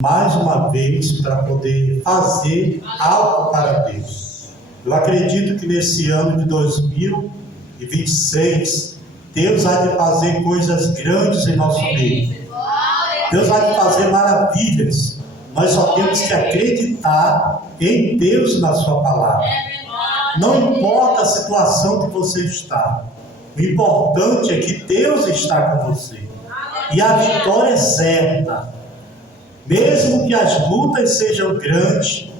mais uma vez para poder fazer algo para Deus. Eu acredito que nesse ano de 2026, Deus há de fazer coisas grandes em nosso meio. Deus há de fazer maravilhas. Nós só temos que acreditar em Deus e na sua palavra. Não importa a situação que você está. O importante é que Deus está com você. E a vitória é certa. Mesmo que as lutas sejam grandes,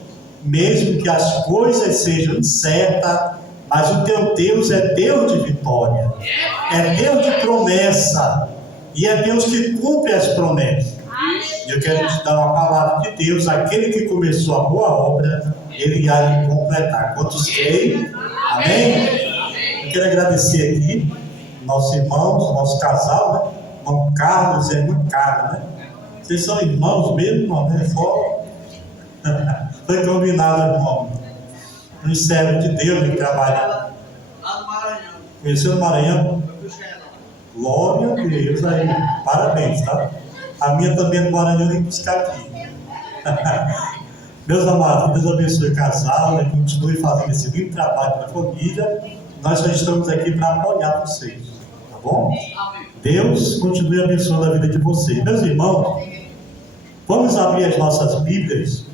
mesmo que as coisas sejam incertas, mas o teu Deus é Deus de vitória, é Deus de promessa, e é Deus que cumpre as promessas. E eu quero te dar uma palavra de Deus: aquele que começou a boa obra, ele há de completar. Quantos creem? Amém? Eu quero agradecer aqui nossos irmãos, nosso casal, né? Irmão Carlos e irmã Carla, né? Vocês são irmãos mesmo, irmão, né? Foi combinado, irmão. Um servo de Deus que trabalha lá no Maranhão. Conheceu no Maranhão? Glória a Deus aí. Parabéns, tá? A minha também é do Maranhão, tem que buscar aqui. Meus amados, Deus abençoe o casal, né? Continue fazendo esse lindo trabalho na família. Nós já estamos aqui para apoiar vocês, tá bom? Deus continue abençoando a vida de vocês. Meus irmãos, vamos abrir as nossas Bíblias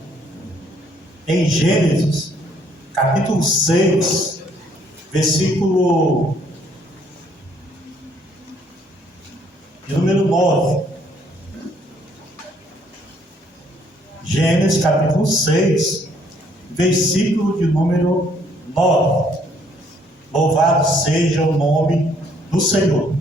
em Gênesis, capítulo 6, versículo de número 9. Gênesis, capítulo 6, versículo de número 9. Louvado seja o nome do Senhor.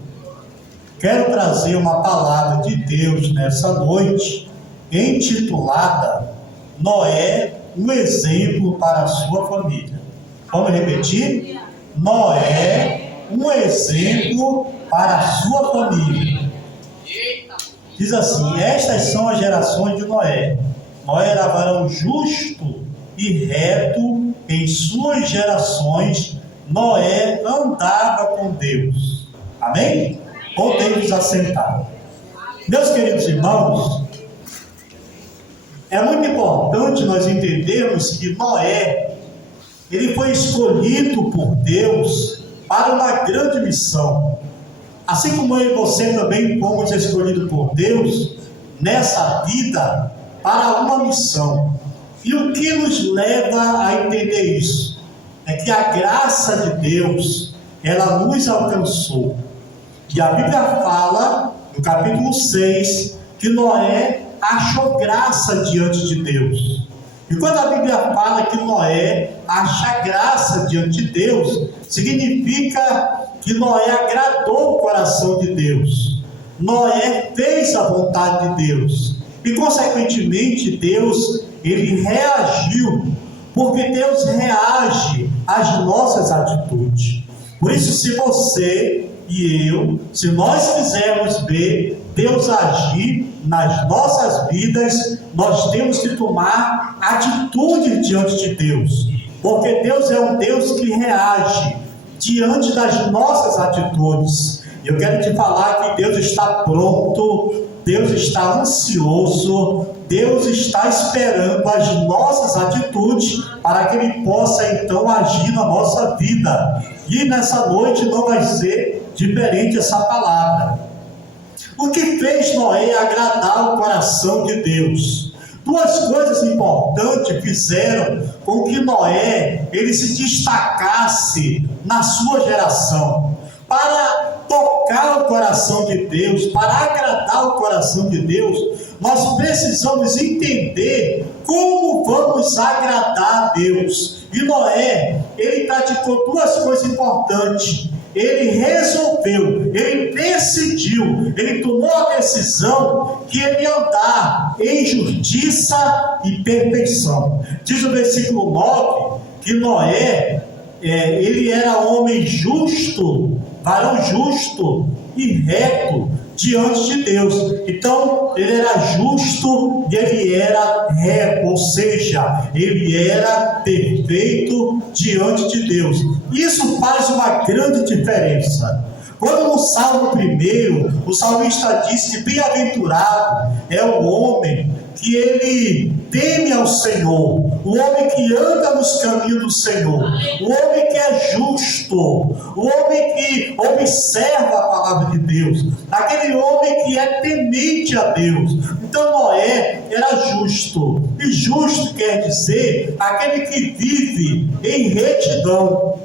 Quero trazer uma palavra de Deus nessa noite, intitulada Noé, um exemplo para a sua família. Vamos repetir? Noé, um exemplo para a sua família. Diz assim: estas são as gerações de Noé. Noé era varão justo e reto em suas gerações. Noé andava com Deus. Amém? Podemos assentar. Meus queridos irmãos, é muito importante nós entendermos que Noé, ele foi escolhido por Deus para uma grande missão. Assim como eu e você também fomos escolhidos por Deus nessa vida para uma missão. E o que nos leva a entender isso? É que a graça de Deus, ela nos alcançou. E a Bíblia fala, no capítulo 6, que Noé achou graça diante de Deus. E quando a Bíblia fala que Noé acha graça diante de Deus, significa que Noé agradou o coração de Deus. Noé fez a vontade de Deus. E consequentemente Deus, ele reagiu, porque Deus reage às nossas atitudes. Por isso, se você e eu, se nós quisermos ver Deus agir nas nossas vidas, nós temos que tomar atitude diante de Deus, porque Deus é um Deus que reage diante das nossas atitudes. Eu quero te falar que Deus está pronto, Deus está ansioso, Deus está esperando as nossas atitudes para que Ele possa então agir na nossa vida. E nessa noite não vai ser diferente essa palavra. O que fez Noé agradar o coração de Deus? Duas coisas importantes fizeram com que Noé ele se destacasse na sua geração. Para tocar o coração de Deus, para agradar o coração de Deus, nós precisamos entender como vamos agradar a Deus. E Noé, ele praticou duas coisas importantes. Ele resolveu, ele decidiu, ele tomou a decisão que ele ia andar em justiça e perfeição. Diz o versículo 9 que Noé, ele era homem justo, varão justo e reto diante de Deus. Então ele era justo e ele era reto, ou seja, ele era perfeito diante de Deus. Isso faz uma grande diferença. Quando no Salmo 1, o salmista diz que bem-aventurado é o homem que ele teme ao Senhor, o homem que anda nos caminhos do Senhor, o homem que é justo, o homem que observa a palavra de Deus, aquele homem que é temente a Deus. Então Noé era justo, e justo quer dizer aquele que vive em retidão,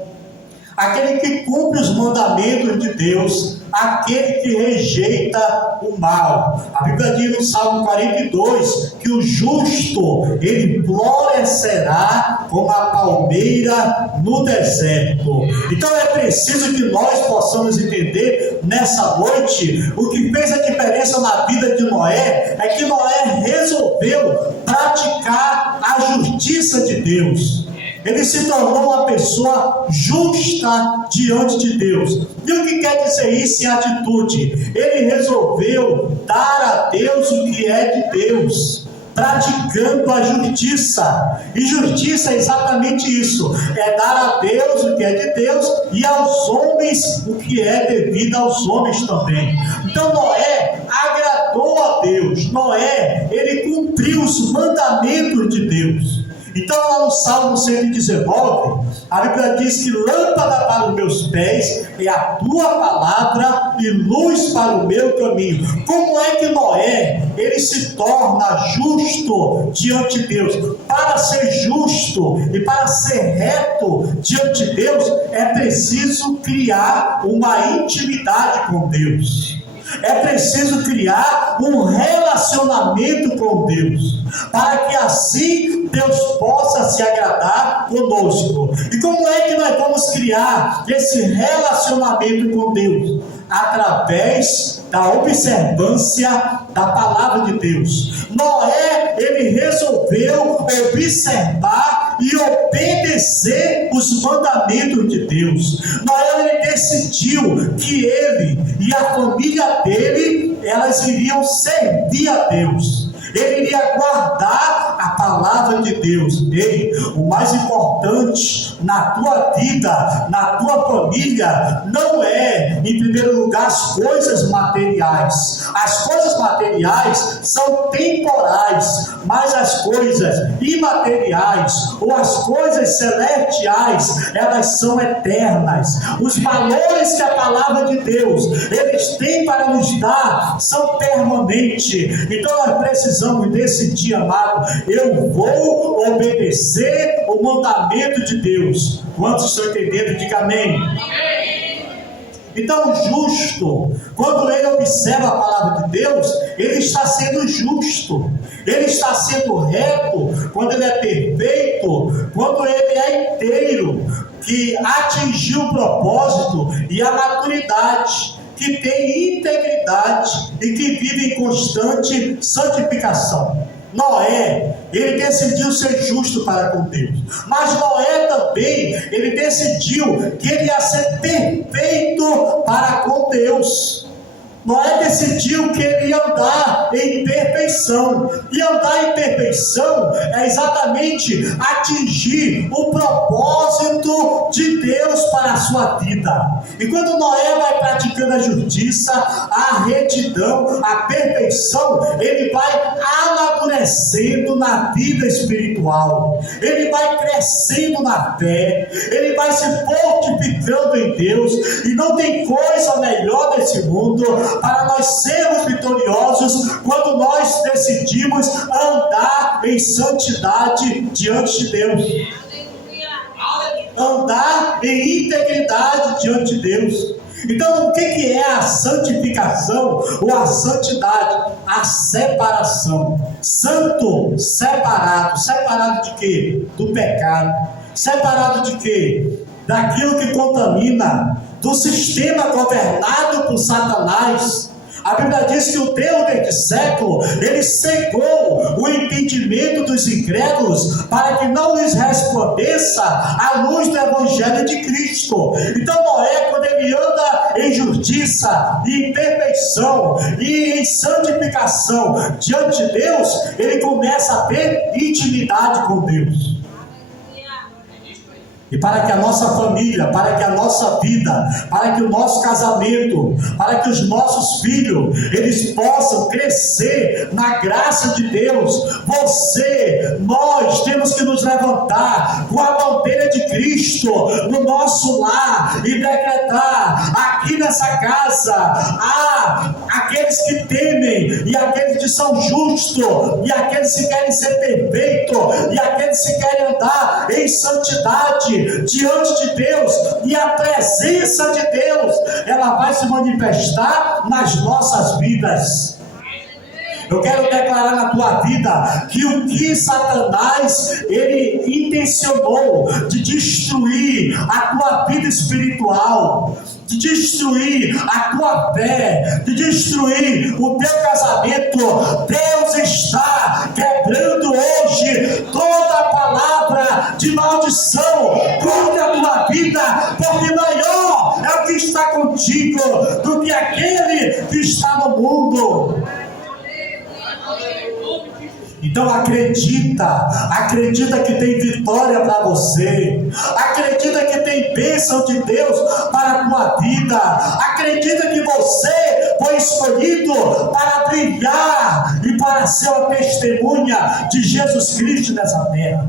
aquele que cumpre os mandamentos de Deus, aquele que rejeita o mal. A Bíblia diz no Salmo 42 que o justo, ele florescerá como a palmeira no deserto. Então é preciso que nós possamos entender nessa noite o que fez a diferença na vida de Noé. É que Noé resolveu praticar a justiça de Deus. Ele se tornou uma pessoa justa diante de Deus. E o que quer dizer isso em atitude? Ele resolveu dar a Deus o que é de Deus, praticando a justiça. E justiça é exatamente isso: é dar a Deus o que é de Deus e aos homens o que é devido aos homens também. Então Noé agradou a Deus. Noé, ele cumpriu os mandamentos de Deus. Então lá no Salmo 119, a Bíblia diz que lâmpada para os meus pés é a tua palavra e luz para o meu caminho. Como é que Noé, ele se torna justo diante de Deus? Para ser justo e para ser reto diante de Deus, é preciso criar uma intimidade com Deus. É preciso criar um relacionamento com Deus, para que assim Deus possa se agradar conosco. E como é que nós vamos criar esse relacionamento com Deus? Através da observância da palavra de Deus. Noé, ele resolveu observar e obedecer os mandamentos de Deus. Noé, ele decidiu que ele e a família dele, elas iriam servir a Deus. Ele iria guardar a palavra de Deus. Ei, o mais importante na tua vida, na tua família, não é, em primeiro lugar, as coisas materiais. As coisas materiais são temporais, mas as coisas imateriais ou as coisas celestiais, elas são eternas. Os valores que a palavra de Deus, eles têm para nos dar, são permanentes. Então nós precisamos decidir, amado, eu vou obedecer o mandamento de Deus. Quantos estão entendendo? Diga amém. Então o justo, quando ele observa a palavra de Deus, ele está sendo justo, ele está sendo reto, quando ele é perfeito, quando ele é inteiro, que atingiu o propósito e a maturidade, que tem integridade e que vive em constante santificação. Noé, ele decidiu ser justo para com Deus, mas Noé também, ele decidiu que ele ia ser perfeito para com Deus. Noé decidiu que ele ia andar em perfeição, e andar em perfeição é exatamente atingir o propósito de Deus para a sua vida. E quando Noé vai praticando a justiça, a retidão, a perfeição, ele vai amadurecendo na vida espiritual, ele vai crescendo na fé, ele vai se fortificando em Deus, e não tem coisa melhor nesse mundo para nós sermos vitoriosos quando nós decidimos andar em santidade diante de Deus, andar em integridade diante de Deus. Então o que é a santificação ou a santidade? A separação. Santo, separado. Separado de quê? Do pecado. Separado de quê? Daquilo que contamina, do sistema governado por Satanás. A Bíblia diz que o Deus deste século, ele cegou o entendimento dos incrédulos para que não lhes resplandeça a luz do Evangelho de Cristo. Então Noé, quando ele anda em justiça, em perfeição e em santificação diante de Deus, ele começa a ter intimidade com Deus. E para que a nossa família, para que a nossa vida, para que o nosso casamento, para que os nossos filhos, eles possam crescer na graça de Deus, nós temos que nos levantar com a bandeira de Cristo no nosso lar e decretar: aqui nessa casa há aqueles que temem, e aqueles que são justos, e aqueles que querem ser perfeitos, e aqueles que querem andar em santidade diante de Deus, e a presença de Deus, ela vai se manifestar nas nossas vidas. Eu quero declarar na tua vida que o que Satanás, ele intencionou de destruir a tua vida espiritual, de destruir a tua fé, de destruir o teu casamento, Deus está quebrando hoje toda a palavra de maldição contra a tua vida, porque maior é o que está contigo do que aquele que está no mundo. Então acredita que tem vitória para você, acredita que tem bênção de Deus para a tua vida, acredita que você foi escolhido para brilhar e para ser uma testemunha de Jesus Cristo nessa terra.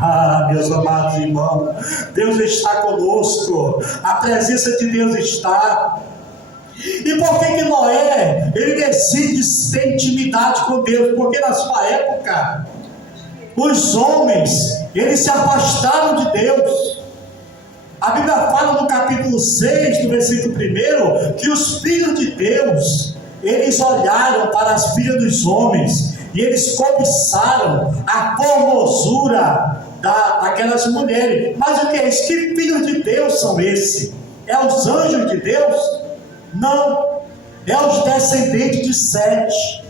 Ah, meus amados irmãos, Deus está conosco, a presença de Deus está. E por que Noé, ele decide ter intimidade com Deus? Porque na sua época, os homens, eles se afastaram de Deus. A Bíblia fala no capítulo 6, no versículo 1, que os filhos de Deus, eles olharam para as filhas dos homens, e eles cobiçaram a formosura daquelas mulheres. Mas o que é isso? Que filhos de Deus são esses? É os anjos de Deus? Não, é os descendentes de Sete.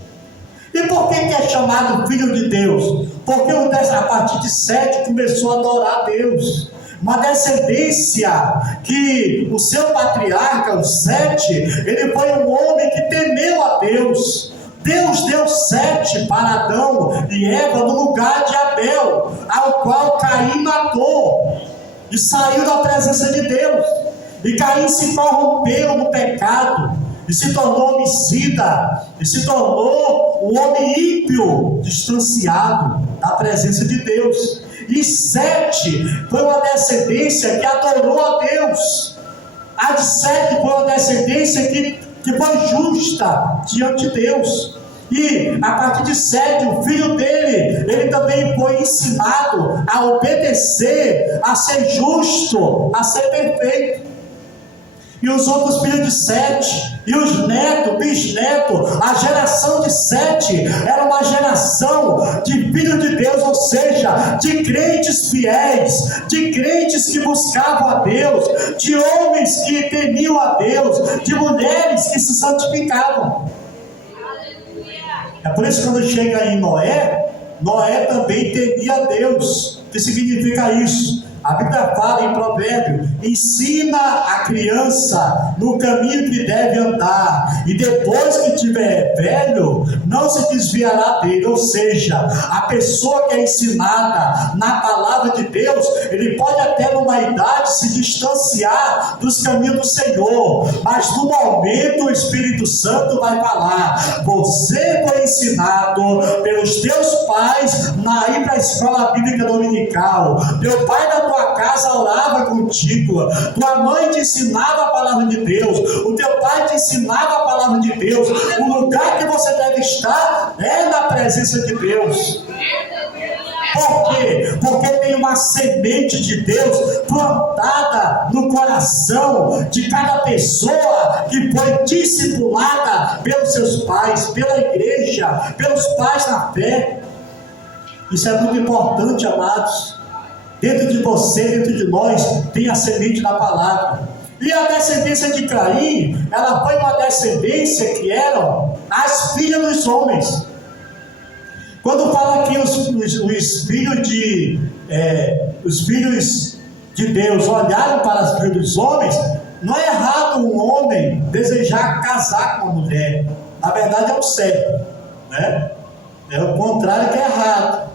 E por que é chamado filho de Deus? Porque a partir de Sete começou a adorar a Deus. Uma descendência que o seu patriarca, o Sete, ele foi um homem que temeu a Deus. Deus deu Sete para Adão e Eva no lugar de Abel, ao qual Caim matou e saiu da presença de Deus. E Caim se corrompeu no pecado, e se tornou homicida, e se tornou um homem ímpio, distanciado da presença de Deus. E Sete foi uma descendência que adorou a Deus. A de Sete foi uma descendência que foi justa diante de Deus. E a partir de Sete, o filho dele, ele também foi ensinado a obedecer, a ser justo, a ser perfeito. E os outros filhos de Sete, e os netos, bisnetos, a geração de Sete era uma geração de filhos de Deus, ou seja, de crentes fiéis, de crentes que buscavam a Deus, de homens que temiam a Deus, de mulheres que se santificavam. É por isso que quando chega em Noé também temia a Deus. O que significa isso? A Bíblia fala em Provérbio: ensina a criança no caminho que deve andar, e depois que tiver velho, não se desviará dele. Ou seja, a pessoa que é ensinada na palavra de Deus, ele pode até numa idade se distanciar dos caminhos do Senhor, mas no momento o Espírito Santo vai falar: você foi ensinado pelos teus pais a ir para a escola bíblica dominical, teu pai da tua casa orava contigo, tua mãe te ensinava a palavra de Deus, o teu pai te ensinava a palavra de Deus. O lugar que você deve estar é na presença de Deus. Por quê? Porque tem uma semente de Deus plantada no coração de cada pessoa que foi discipulada pelos seus pais, pela igreja, pelos pais na fé. Isso é muito importante, amados. Dentro de você, dentro de nós, tem a semente da palavra. E a descendência de Caim, ela foi uma descendência que eram as filhas dos homens. Quando fala aqui os filhos de Deus olharam para as filhas dos homens, não é errado um homem desejar casar com uma mulher. Na verdade é o certo, né? É o contrário que é errado.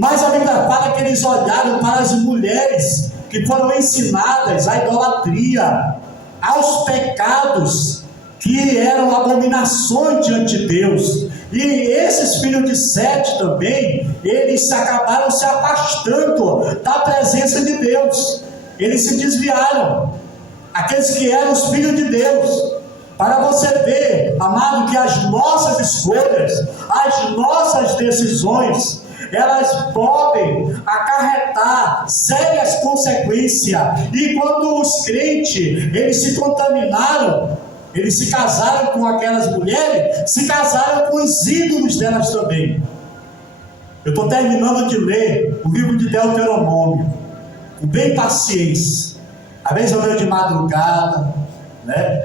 Mas a Bíblia fala que eles olharam para as mulheres que foram ensinadas à idolatria, aos pecados que eram abominações diante de Deus. E esses filhos de Sete também, eles acabaram se afastando da presença de Deus. Eles se desviaram, aqueles que eram os filhos de Deus. Para você ver, amado, que as nossas escolhas, as nossas decisões, elas podem acarretar sérias consequências. E quando os crentes, eles se contaminaram, eles se casaram com aquelas mulheres, se casaram com os ídolos delas também. Eu estou terminando de ler o livro de Deuteronômio, com bem paciência. Às vezes eu leio de madrugada, né?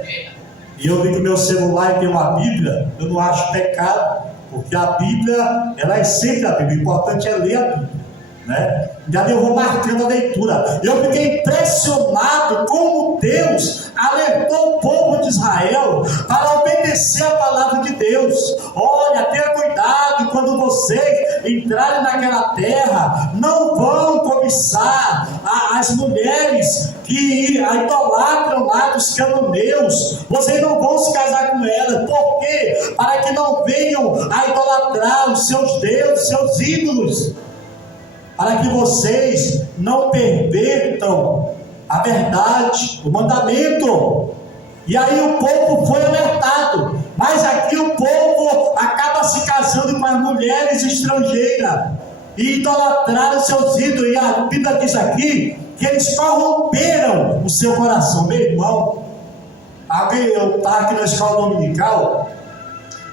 E eu ligo meu celular e tem uma Bíblia, eu não acho pecado, porque a Bíblia, ela é sempre a Bíblia, o importante é ler a Bíblia, né? E ali eu vou marcando a leitura. Eu fiquei impressionado como Deus alertou o povo de Israel para obedecer a palavra de Deus. Olha, tenha cuidado quando vocês entrarem naquela terra, não vão cobiçar as mulheres que idolatram lá dos cananeus. Vocês não vão se casar com elas. Por quê? Para que não venham a idolatrar os seus deuses, seus ídolos, para que vocês não pervertam a verdade, o mandamento. E aí o povo foi alertado, mas aqui o povo acaba se casando com as mulheres estrangeiras e idolatraram seus ídolos. E a Bíblia diz aqui que eles corromperam o seu coração. Meu irmão, eu estava aqui na escola dominical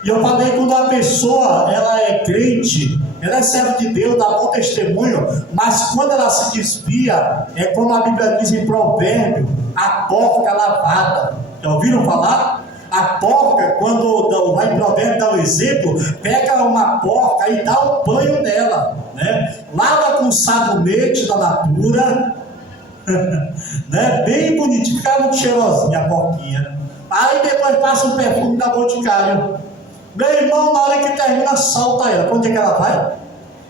e eu falei que quando a pessoa ela é crente, ela é serva de Deus, dá bom testemunho, mas quando ela se desvia, é como a Bíblia diz em Provérbio, a porca lavada. Já ouviram falar? A porca, quando lá em Provérbio dá o exemplo, pega uma porca e dá um banho nela, né? Lava com sabonete da Natura, né? Bem bonitinho, fica muito cheirosinha a porquinha. Aí depois passa um perfume da Boticário. Meu irmão, na hora que termina, solta ela. Quando é que ela vai?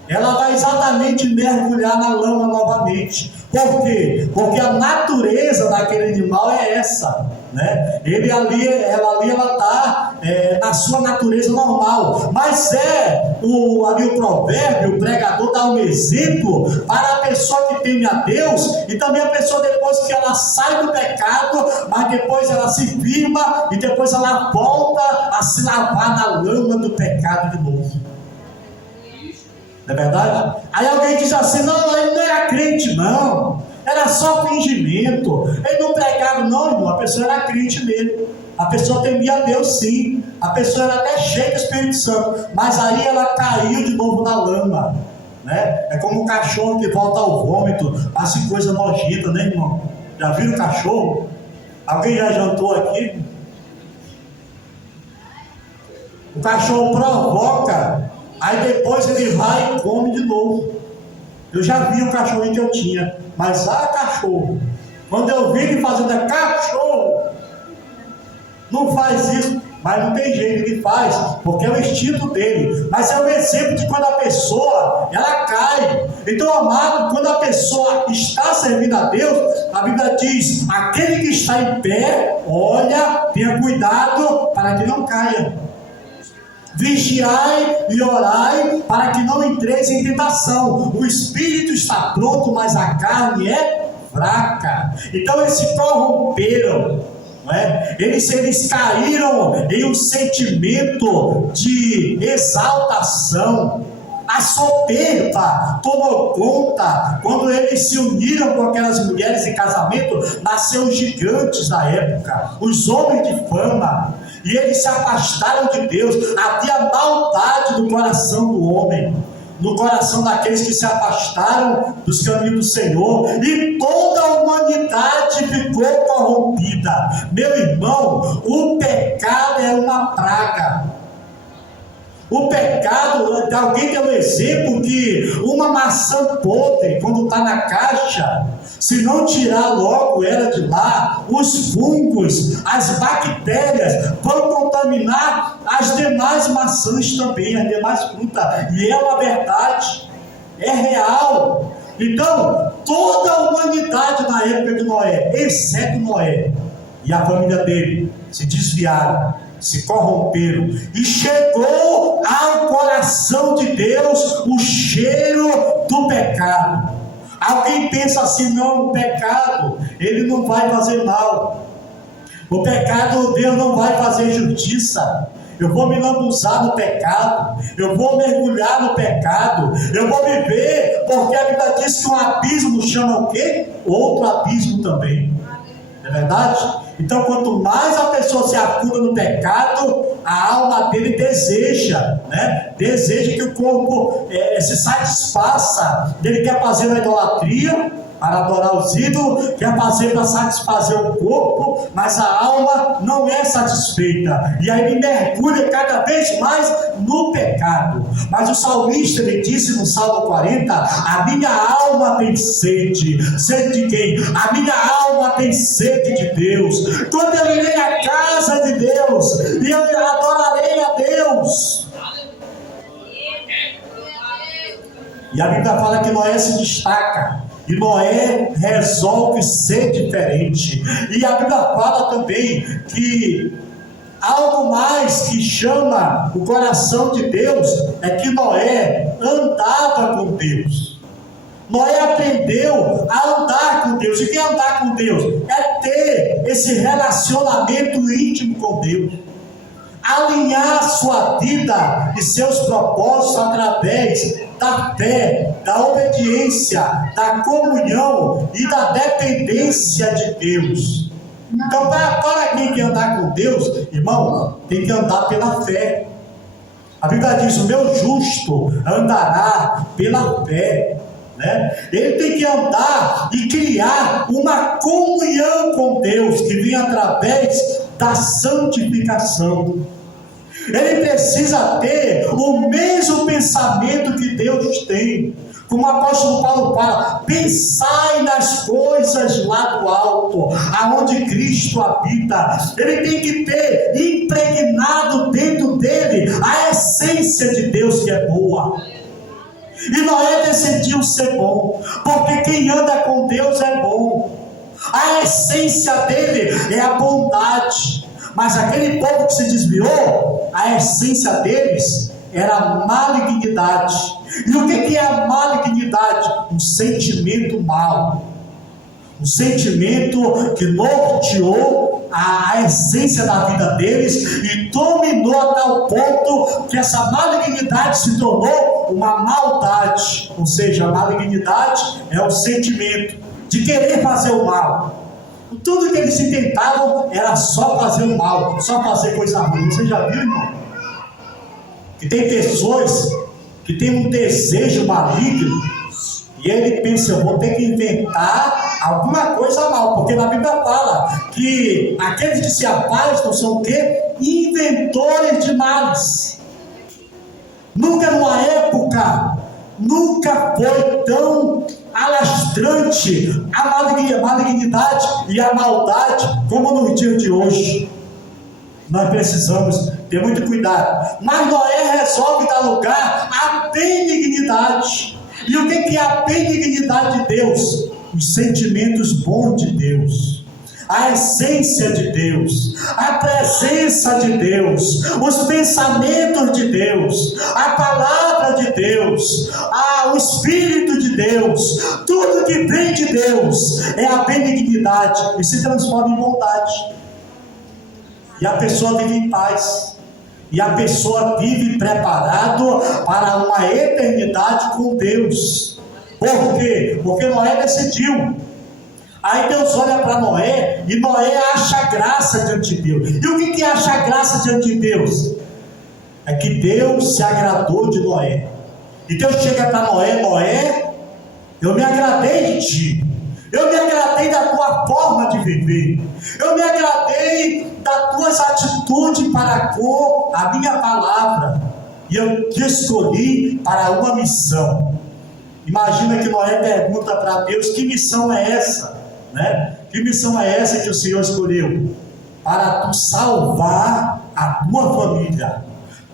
Ela vai exatamente mergulhar na lama novamente. Por quê? Porque a natureza daquele animal é essa, né? Ela ali está na sua natureza normal. Mas ali o provérbio, o pregador dá um exemplo para a pessoa que teme a Deus, e também a pessoa depois que ela sai do pecado, mas depois ela se firma e depois ela volta a se lavar na lama do pecado de novo. Não é verdade? Aí alguém diz assim: não, ele não era crente, não, era só fingimento, ele não pregava. Não, irmão, a pessoa era crente mesmo, a pessoa temia a Deus sim, a pessoa era até cheia do Espírito Santo, mas aí ela caiu de novo na lama, né? É como um cachorro que volta ao vômito, assim, coisa nojenta, né, irmão? Já viram o cachorro? Alguém já jantou aqui? O cachorro provoca, aí depois ele vai e come de novo. Eu já vi o cachorrinho que eu tinha, mas cachorro, quando eu vi ele fazendo cachorro, não faz isso, mas não tem jeito, ele faz, porque é o instinto dele. Mas é um exemplo de quando a pessoa, ela cai. Então, amado, quando a pessoa está servindo a Deus, a Bíblia diz: aquele que está em pé, olha, tenha cuidado para que não caia. Vigiai e orai para que não entreis em tentação. O espírito está pronto, mas a carne é fraca. Então eles se corromperam, não é? Eles caíram em um sentimento de exaltação. A soberba tomou conta. Quando eles se uniram com aquelas mulheres em casamento, nasceram os gigantes da época, os homens de fama, e eles se afastaram de Deus. Havia maldade no coração do homem, no coração daqueles que se afastaram dos caminhos do Senhor, e toda a humanidade ficou corrompida. Meu irmão, o pecado é uma praga. O pecado, alguém deu um exemplo que uma maçã podre, quando está na caixa, se não tirar logo ela de lá, os fungos, as bactérias vão contaminar as demais maçãs também, as demais frutas. E é uma verdade. é real. Então, toda a humanidade na época de Noé, exceto Noé e a família dele, se desviaram, se corromperam, e chegou ao coração de Deus o cheiro do pecado. Alguém pensa assim: não, o pecado, ele não vai fazer mal, o pecado, Deus não vai fazer justiça, eu vou me lambuzar no pecado, eu vou mergulhar no pecado, eu vou viver, porque a Bíblia diz que um abismo chama o quê? Outro abismo também, não é verdade? Então, quanto mais a pessoa se afunda no pecado, a alma dele deseja, né? Deseja que o corpo se satisfaça. Ele quer fazer uma idolatria para adorar os ídolos, quer fazer para satisfazer o corpo, mas a alma não é satisfeita, e aí ele mergulha cada vez mais no pecado. Mas o salmista, ele disse no Salmo 40, a minha alma tem sede. Sede de quem? A minha alma tem sede de Deus. Quando eu irei à casa de Deus, e eu adorarei a Deus. E a Bíblia fala que Noé se destaca, e Noé resolve ser diferente. E a Bíblia fala também que algo mais que chama o coração de Deus é que Noé andava com Deus. Noé aprendeu a andar com Deus. E que é andar com Deus? É ter esse relacionamento íntimo com Deus, alinhar sua vida e seus propósitos através da fé, da obediência, da comunhão e da dependência de Deus. Então, para quem quer andar com Deus, irmão, tem que andar pela fé. A Bíblia diz: o meu justo andará pela fé, né? Ele tem que andar e criar uma comunhão com Deus, que vem através da santificação. Ele precisa ter o mesmo pensamento que Deus tem. Como o apóstolo Paulo fala: pensai nas coisas lá do alto, aonde Cristo habita. Ele tem que ter impregnado dentro dele a essência de Deus, que é boa. E Noé decidiu ser bom, porque quem anda com Deus é bom. A essência dele é a bondade. Mas aquele povo que se desviou, a essência deles era a malignidade. E o que é a malignidade? Um sentimento mau, um sentimento que norteou a essência da vida deles e dominou a tal ponto que essa malignidade se tornou uma maldade. Ou seja, a malignidade é o sentimento de querer fazer o mal. Tudo que eles tentavam era só fazer o mal, só fazer coisa ruim. Você já viu, irmão? Que tem pessoas que têm um desejo maligno e ele pensa: eu vou ter que inventar alguma coisa mal, porque na Bíblia fala que aqueles que se afastam são o quê? Inventores de males. Nunca numa época, nunca foi tão alastrante a malignidade e a maldade como no dia de hoje. Nós precisamos ter muito cuidado. Mas Noé resolve dar lugar à benignidade. E o que é a benignidade de Deus? Os sentimentos bons de Deus, a essência de Deus, a presença de Deus, os pensamentos de Deus, a palavra de Deus, o Espírito de Deus. Tudo que vem de Deus é a benignidade e se transforma em bondade. E a pessoa vive em paz. E a pessoa vive preparado para uma eternidade com Deus. Por quê? Porque Noé decidiu. Aí Deus olha para Noé e Noé acha graça diante de Deus. E o que é achar graça diante de Deus? É que Deus se agradou de Noé. E Deus chega para Noé: Noé, eu me agradei de ti. Eu me agradei da tua forma de viver. Eu me agradei das tuas atitudes para com a minha palavra. E eu te escolhi para uma missão. Imagina que Noé pergunta para Deus: que missão é essa? Né? Que missão é essa que o Senhor escolheu? Para tu salvar a tua família.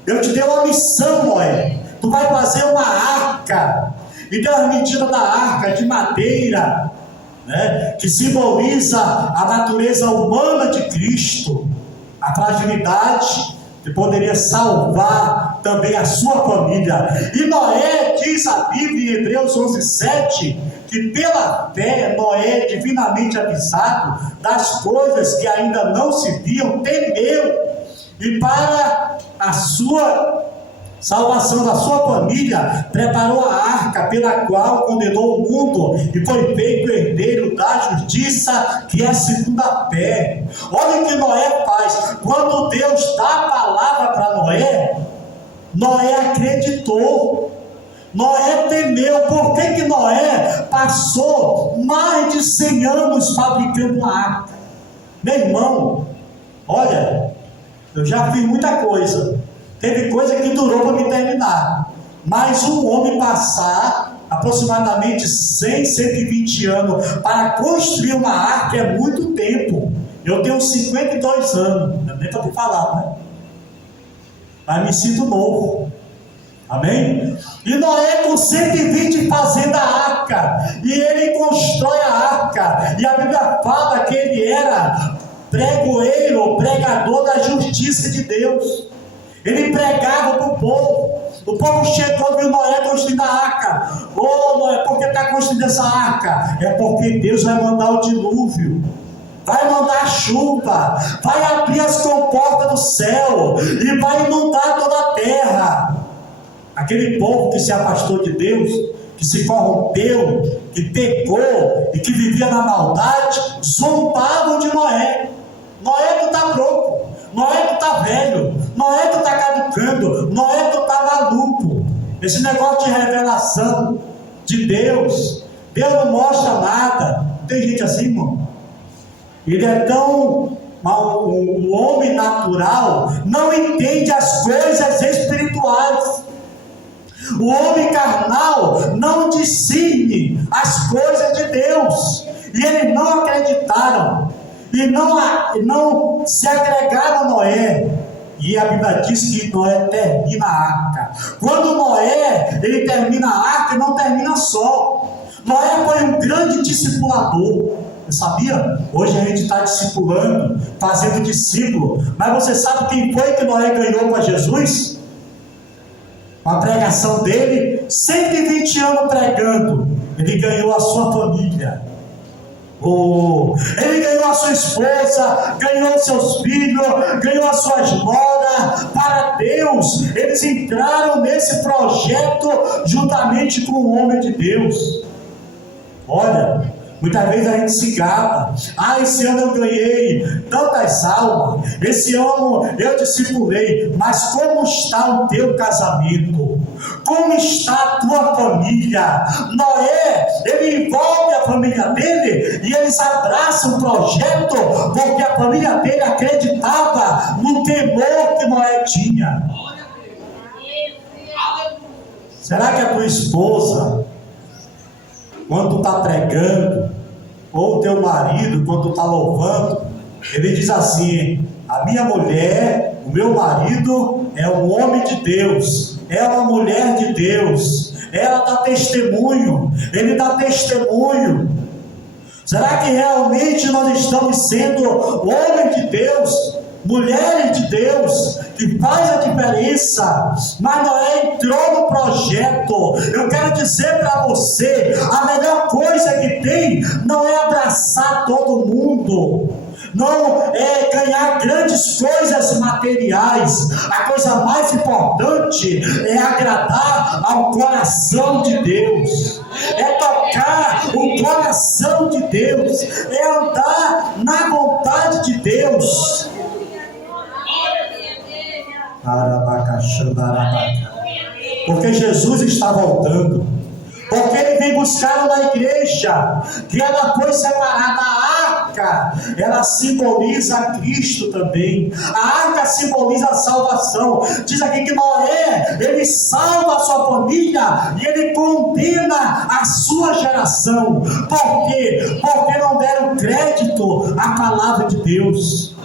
Eu te dei uma missão, Noé. Tu vai fazer uma arca. e deu as medidas da arca de madeira, né, que simboliza a natureza humana de Cristo, a fragilidade que poderia salvar também a sua família. E Noé, diz a Bíblia em Hebreus 11:7, que pela fé Noé, divinamente avisado das coisas que ainda não se viam, temeu, e para a sua salvação da sua família preparou a arca, pela qual condenou o mundo e foi feito herdeiro da justiça, que é segundo a fé. Olha o que Noé faz. Quando Deus dá a palavra para Noé, Noé acreditou, Noé temeu. Por que Noé passou mais de 100 anos fabricando uma arca? Meu irmão, olha, eu já fiz muita coisa. Teve coisa que durou para me terminar. Mas um homem passar aproximadamente 100, 120 anos para construir uma arca é muito tempo. Eu tenho 52 anos, não é nem para te falar, né? Mas me sinto novo. Amém? E Noé com 120 fazendo a arca. E ele constrói a arca. E a Bíblia fala que ele era pregoeiro, pregador da justiça de Deus. Ele pregava para o povo. O povo chegou e viu Noé construindo a arca. Ô Noé, por que está construindo essa arca? É porque Deus vai mandar o dilúvio, vai mandar chuva, vai abrir as comportas do céu e vai inundar toda a terra. Aquele povo que se afastou de Deus, que se corrompeu, que pecou e que vivia na maldade, zombavam de Noé. Noé, tu está louco, Noé, tu está velho, Noé, tu está caducando, Noé, tu está maluco. Esse negócio de revelação de Deus, Deus não mostra nada. Tem gente assim, irmão? Ele é tão... O homem natural não entende as coisas espirituais. O homem carnal não discerne as coisas de Deus. E eles não acreditaram. E não se agregaram a Noé. E a Bíblia diz que Noé termina a arca. Quando Noé ele termina a arca, não termina só. Noé foi um grande discipulador. Você sabia? Hoje a gente está discipulando, fazendo discípulo. Mas você sabe quem foi que Noé ganhou para Jesus? A pregação dele, 120 anos pregando, ele ganhou a sua família. Ele ganhou a sua esposa, ganhou seus filhos, ganhou as suas noras. Para Deus, eles entraram nesse projeto juntamente com o homem de Deus. Olha, muitas vezes a gente se gaba. Esse ano eu ganhei tantas almas, esse ano eu discipulei. Mas como está o teu casamento? Como está a tua família? Noé, ele envolve a família dele e eles abraçam o projeto, porque a família dele acreditava no temor que Noé tinha. Será que a tua esposa, quando tu está pregando, ou o teu marido, quando tu está louvando, ele diz assim: a minha mulher, o meu marido é um homem de Deus, é uma mulher de Deus, ela dá testemunho, ele dá testemunho. Será que realmente nós estamos sendo homens de Deus, mulheres de Deus, que faz a diferença? Mas Noé entrou no projeto. Eu quero dizer para você, a melhor coisa que tem não é abraçar todo mundo, não é ganhar grandes coisas materiais. A coisa mais importante é agradar ao coração de Deus, é tocar o coração de Deus, é andar na vontade de Deus. Porque Jesus está voltando, porque ele vem buscar uma igreja que ela foi separada. A arca, ela simboliza Cristo também. A arca simboliza a salvação. Diz aqui que Noé, ele salva a sua família e ele condena a sua geração. Por quê? Porque não deram crédito à palavra de Deus.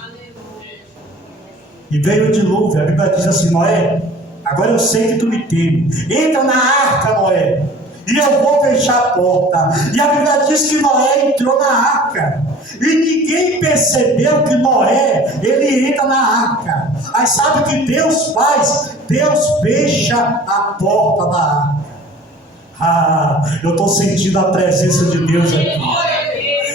E veio o dilúvio. A Bíblia diz assim: Noé, agora eu sei que tu me teme. Entra na arca, Noé. e eu vou fechar a porta. E a Bíblia diz que Noé entrou na arca, e ninguém percebeu que Noé, ele entra na arca. Aí sabe o que Deus faz? Deus fecha a porta da arca. Eu estou sentindo a presença de Deus aqui.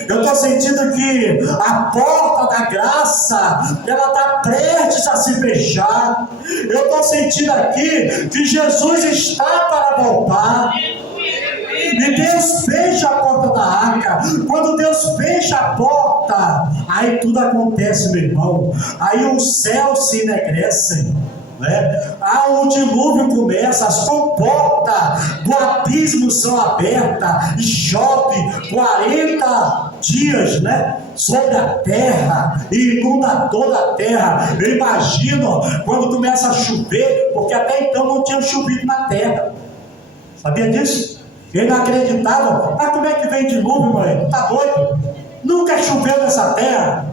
Eu estou sentindo que a porta da graça, ela está prestes a se fechar. Eu estou sentindo aqui que Jesus está para voltar. E Deus fecha a porta da arca. Quando Deus fecha a porta, aí tudo acontece, meu irmão. Aí os céus se enegrecem, né? O dilúvio começa, as comportas do abismo são abertas e chove 40 dias, né, sobre a terra e inunda toda a terra. Eu imagino quando começa a chover, porque até então não tinha chovido na terra. Sabia disso? Ele não acreditava. Mas como é que vem dilúvio, mãe? Tá doido? Nunca choveu nessa terra.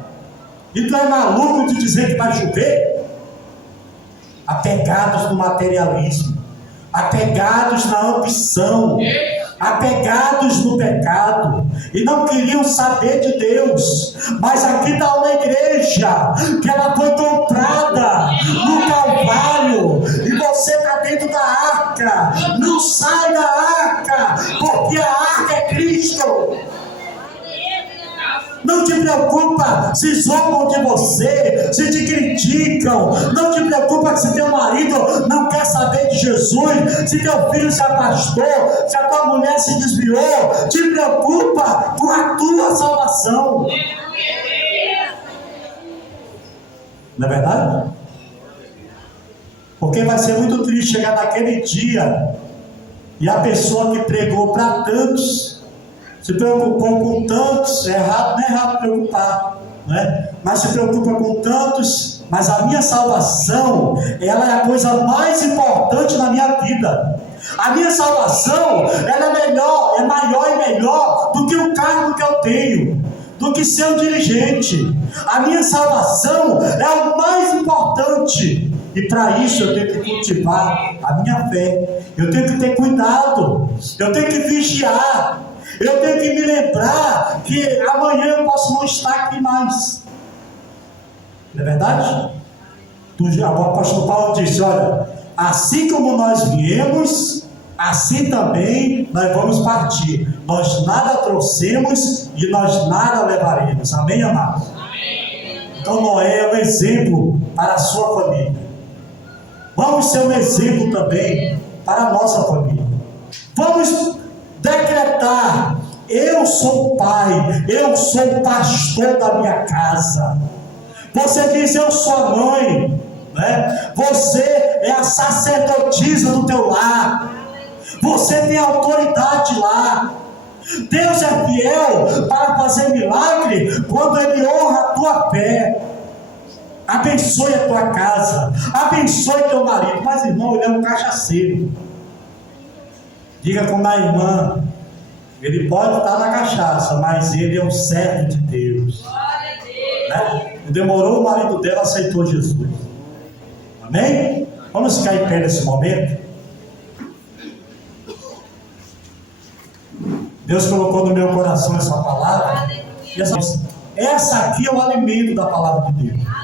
E tu é maluco de dizer que vai chover? Apegados no materialismo, apegados na ambição, apegados no pecado, e não queriam saber de Deus. Mas aqui está uma igreja que ela foi comprada no Calvário, e você está dentro da arca. Não sai da arca, porque a arca é Cristo. Não te preocupa se zombam de você, se te criticam. Não te preocupa se teu marido não quer saber de Jesus, se teu filho se afastou, se a tua mulher se desviou. Te preocupa com a tua salvação. Não é verdade? Porque vai ser muito triste chegar naquele dia e a pessoa que pregou para tantos se preocupou com tantos. É errado, não é errado preocupar, né? Mas se preocupa com tantos. Mas a minha salvação, ela é a coisa mais importante na minha vida. A minha salvação, ela é melhor, é maior e melhor do que o cargo que eu tenho, do que ser um dirigente. A minha salvação é o mais importante. E para isso eu tenho que cultivar a minha fé. Eu tenho que ter cuidado. Eu tenho que vigiar. Eu tenho que me lembrar que amanhã eu posso não estar aqui mais. Não é verdade? O apóstolo Paulo disse: olha, assim como nós viemos, assim também nós vamos partir. Nós nada trouxemos e nós nada levaremos. Amém, amados? Amém. Então Noé é um exemplo para a sua família. Vamos ser um exemplo também para a nossa família. Vamos decretar: eu sou o pai, eu sou o pastor da minha casa. Você diz: eu sou a mãe, né? Você é a sacerdotisa do teu lar. Você tem autoridade lá. Deus é fiel para fazer milagre quando Ele honra a tua fé. Abençoe a tua casa, abençoe teu marido. Mas irmão, ele é um cachaceiro. Diga com a irmã: ele pode estar na cachaça, mas ele é um servo de Deus. Né? Demorou, o marido dela aceitou Jesus. Amém? Vamos ficar em pé nesse momento. Deus colocou no meu coração essa palavra. E essa aqui é o alimento da palavra de Deus.